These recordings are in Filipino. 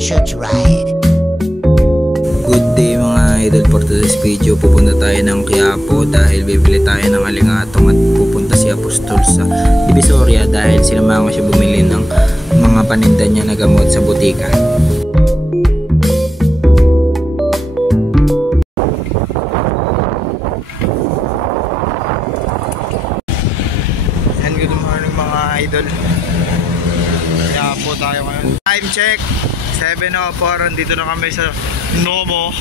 church ride. Good day mga idol, for today's video pupunta tayo ng Quiapo dahil bibili tayo ng alingatong at pupunta si Apostol sa Divisoria dahil sinamahan ko siya bumili ng mga paninda niya na gamot sa butika. And good morning mga idol. Quiapo tayo ngayon. Time check 7:04. Andito na kami sa Nomo.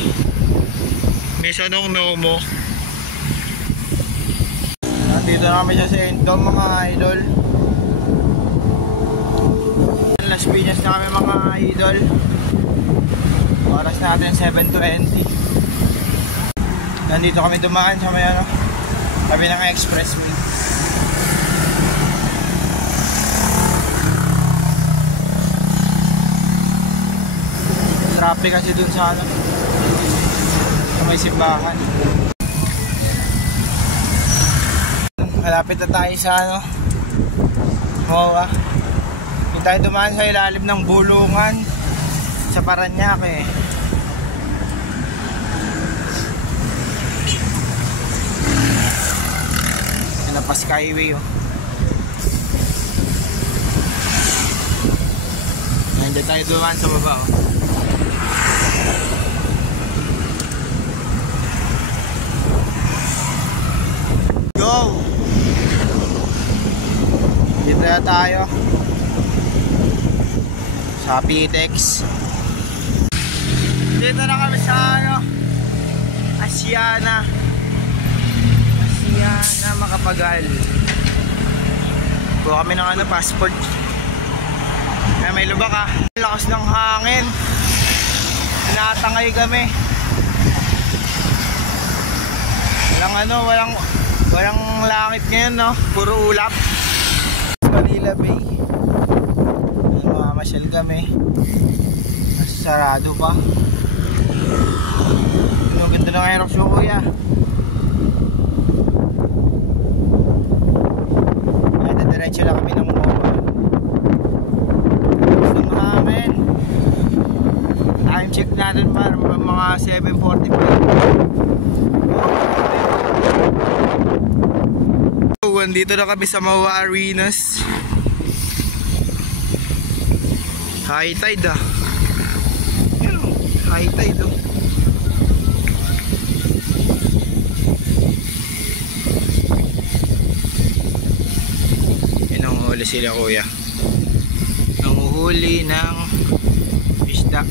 Misanong Nomo. Nandito na kami sa St. Dom mga idol. Las Piñas na kami mga idol. Oras natin 7:20. Nandito kami dumaan sa may tabi ng expressway. Traffic kasi dun sa sa may simbahan. Malapit na tayo sa MOA. Hindi tayo dumaan sa ilalim ng bulungan sa Paranaque. Yan pa Skyway Nandiyan tayo dumaan sa baba Go! Dito na tayo sa Pitex. Dito na kami sa Asiana Makapagal. Kuha kami ng passport. Kaya may lubak lakas ng hangin. Tinatangay kami. Walang langit ngayon puro ulap. Manila Bay. Mamamasyal kami. Mas sarado pa. Ganda ng aerox mo kuya. Ay, diretso lang kami ng MOA. Gusto mo namin. Time check natin para mga 7:45. Dito na kami sa MOA Arenas. High tide High tide Nanguhuli sila kuya. Nanguhuli ng isda.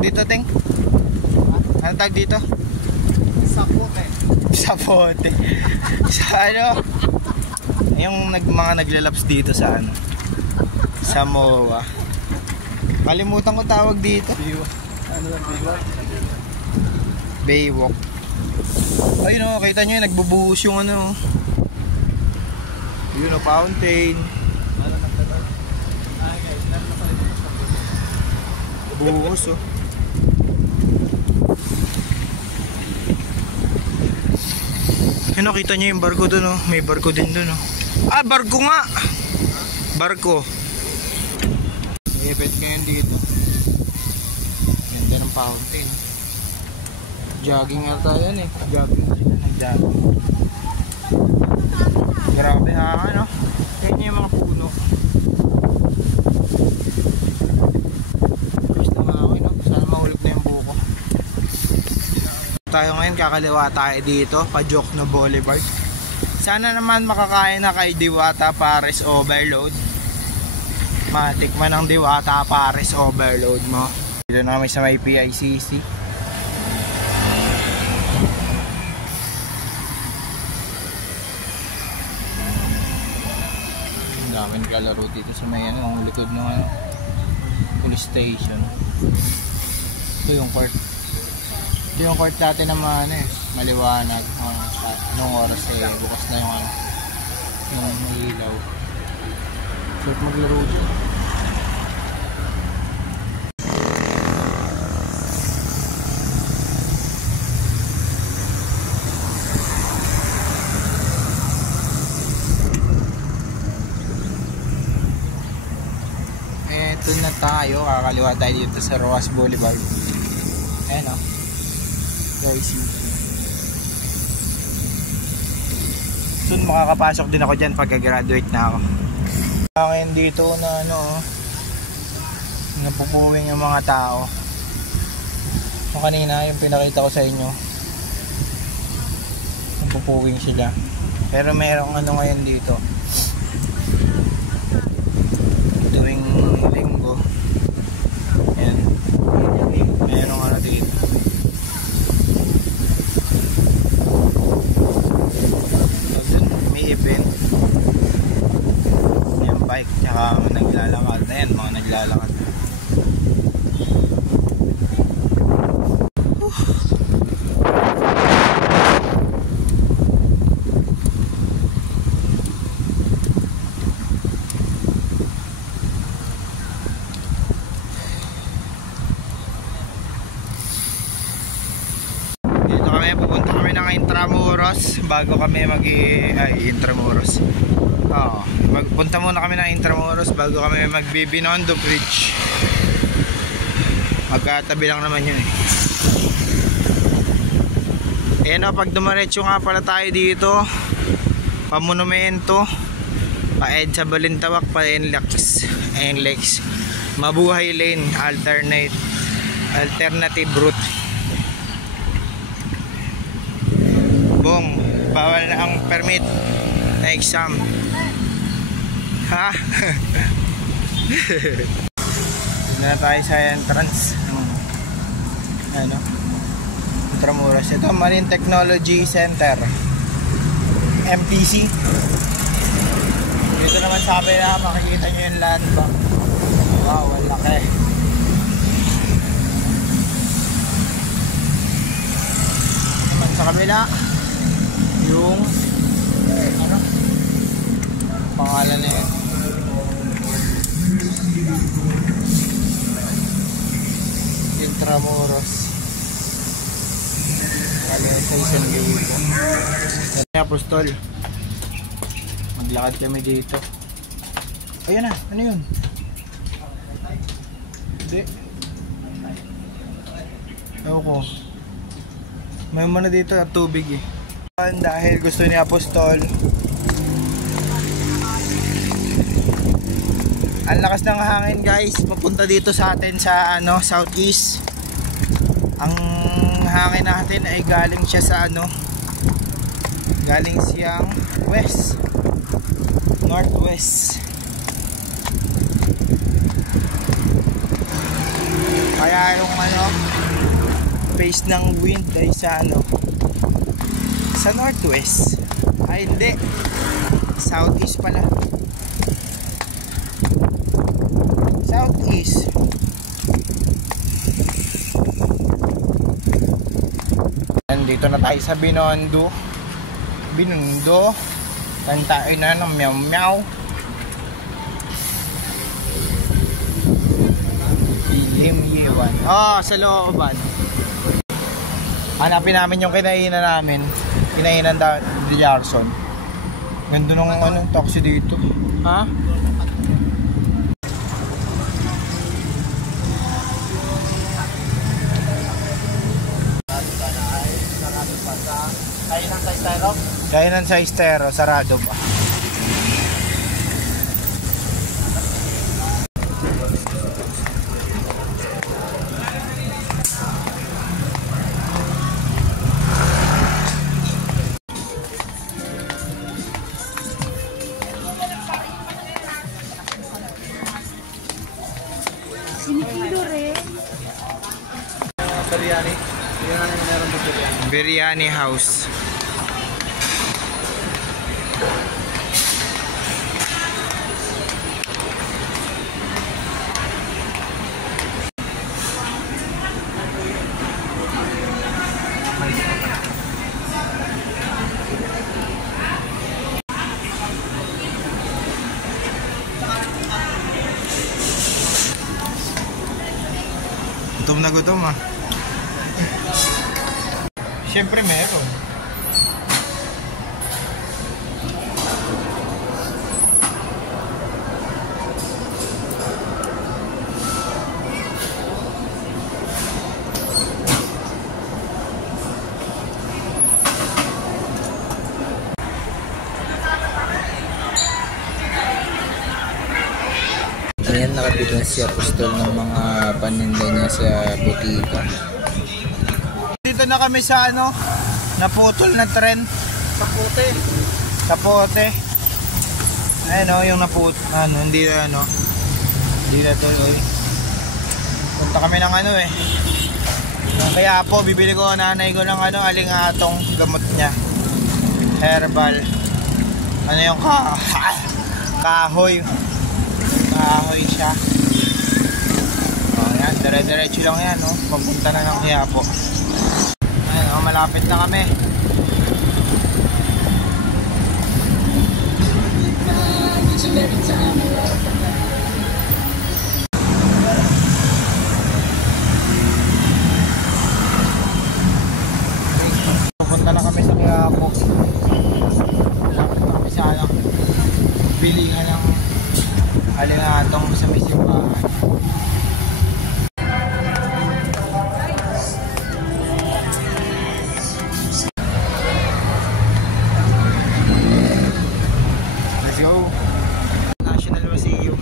Dito ting? Ano tag dito? Sapote. Sapote. Sa yung mga naglalaps dito sa sa MOA. Kalimutan ko tawag dito. Baywalk. Ayun kita nyo nagbubuhos yung yun fountain. Buhos kita nyo yung barko dun may barko din dun barko nga! Barko event ngayon dito. Ganda ng fountain. Jogging nga tayo jogging sila nag-jogging. Grabe kaya nyo yung mga puno. Gusto nga sana mahulog na yung buko. Tayo ngayon kakaliwa tayo dito Pajokno Boulevard. Sana naman makakain na kay Diwata Pares Overload. Matikman ang Diwata Pares Overload mo. Dito na kami sa may PICC. Ang daming kalaro dito sa may ang likod ng police station. Ito yung court. Yung court dati naman maliwanag nung oras bukas na yung ilaw. So maglaro dito. tayo, kakaliwa tayo dito sa Rojas Boulevard. Ayan o. Guys, soon makakapasok din ako dyan pag graduate na ako. Ngayon dito na napupuwing yung mga tao. So kanina yung pinakita ko sa inyo, napupuwing sila. Pero merong ngayon dito, tuwing linggo, ayan, merong dito. May event, yung bike tsaka naglalakad. Ayan, mga naglalakad. Pupunta kami ng Intramuros bago kami Intramuros. Magpunta muna kami ng Intramuros bago kami mag-Binondo Bridge. Magkatabi lang naman yun Ayan pag dumaretso nga pala tayo dito, pa-Monumento, pa-EDSA Balintawak, pa-NLEX, Mabuhay Lane, alternative route. Bawal na ang permit na exam. Ha? Dito na tayo sa entrance. Intramuros. Ito, Marine Technology Center, MTC. Dito naman sa kabila, makikita nyo yung land bank. Wow, ang laki. Naman sa kabila, yung pangalan na yun, Intramuros, sa isang dito. Apostol, maglakad kami dito. Ayan na, ano yun? Hindi, ewan ko, may mana dito at tubig dahil gusto ni Apostol. Ang lakas ng hangin guys, mapunta dito sa atin sa southeast. Ang hangin natin ay galing siya sa galing siyang west, northwest. Kaya yung face ng wind ay sa sa northwest. Ay hindi, southeast pala, southeast. Dito na tayo sa Binondo. Kantain na ng meow meow. Ilim-iwan. Sa looban. Hanapin namin yung kinainan namin. Kinainan ni Jarson. Ganda nung taxi dito. Ha? Kainan sa Estero, sarado pa. Sinikilo rin. Biryani. Biryani House. Gutom na gutom Siyempre meron. si Apostol ng mga paninda niya sa butika. Dito na kami sa ano, naputol na tren. Sa pote. Ayun o, yung hindi na tuloy. Punta kami ng ano eh. Kaya po, bibili ko nanay ko ng alingatong gamot niya. Herbal. Ano yung kahoy. Kahoy siya. Yan, dire-diretso lang yan, no? Papunta na ng Quiapo. Ayun, malapit na kami. Pupunta na kami sa Quiapo. Malapit na kami sa bilihan ng alingatong sa may simbahan. Let's go! National Museum.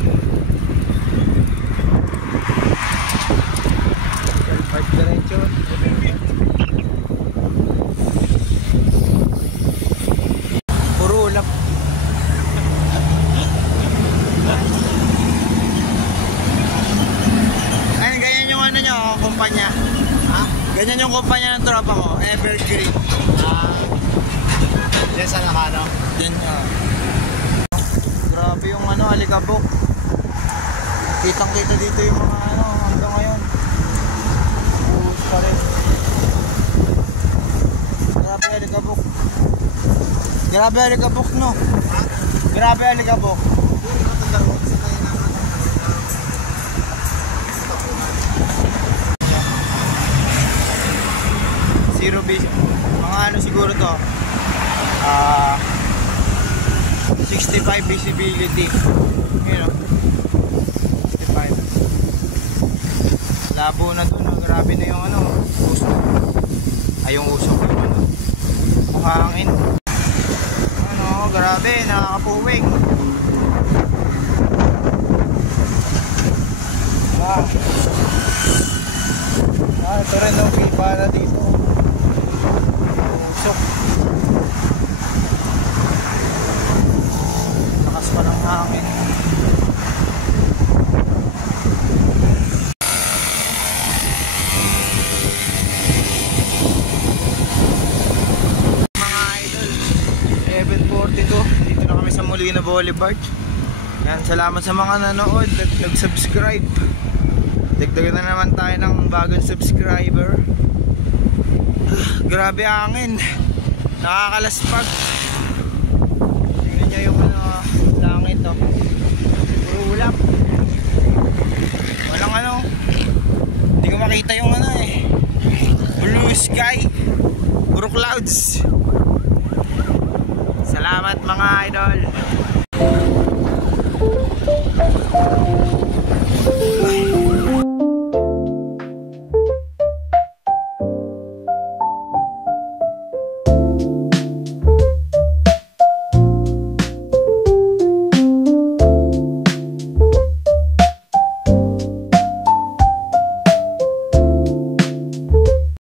Park diretso. Puro ulap. Ayun, ganyan yung ano nyo, kumpanya. Ha? Ganyan yung kumpanya ng tropa ko, Evergreen. Diyan sa nakano? Yan grabe yung alikabok. Kitang kita dito yung mga hanggang ngayon. Buhos pa rin. Grabe alikabok. Grabe alikabok, no? Ha? Grabe alikabok. Zero vision. Mga siguro to. 65 visibility. You know, 65. Labo na dun. Grabe na yung usok. Ay, yung usok yung hangin. Grabe, nakakapuwing. Ito rin daw pipa na dito. Usok. Lakas pa ng hangin. Mga idol, 11:42. Dito na kami sa Molina Boulevard. Yan, salamat sa mga nanood at nag-subscribe. Dagdagan na naman tayo ng bagong subscriber. Grabe hangin. Nakakalaspag. Tingnan nyo yung langit to. Puro ulap. Walang hindi ko makita yung blue sky. Puro clouds. Salamat mga idol.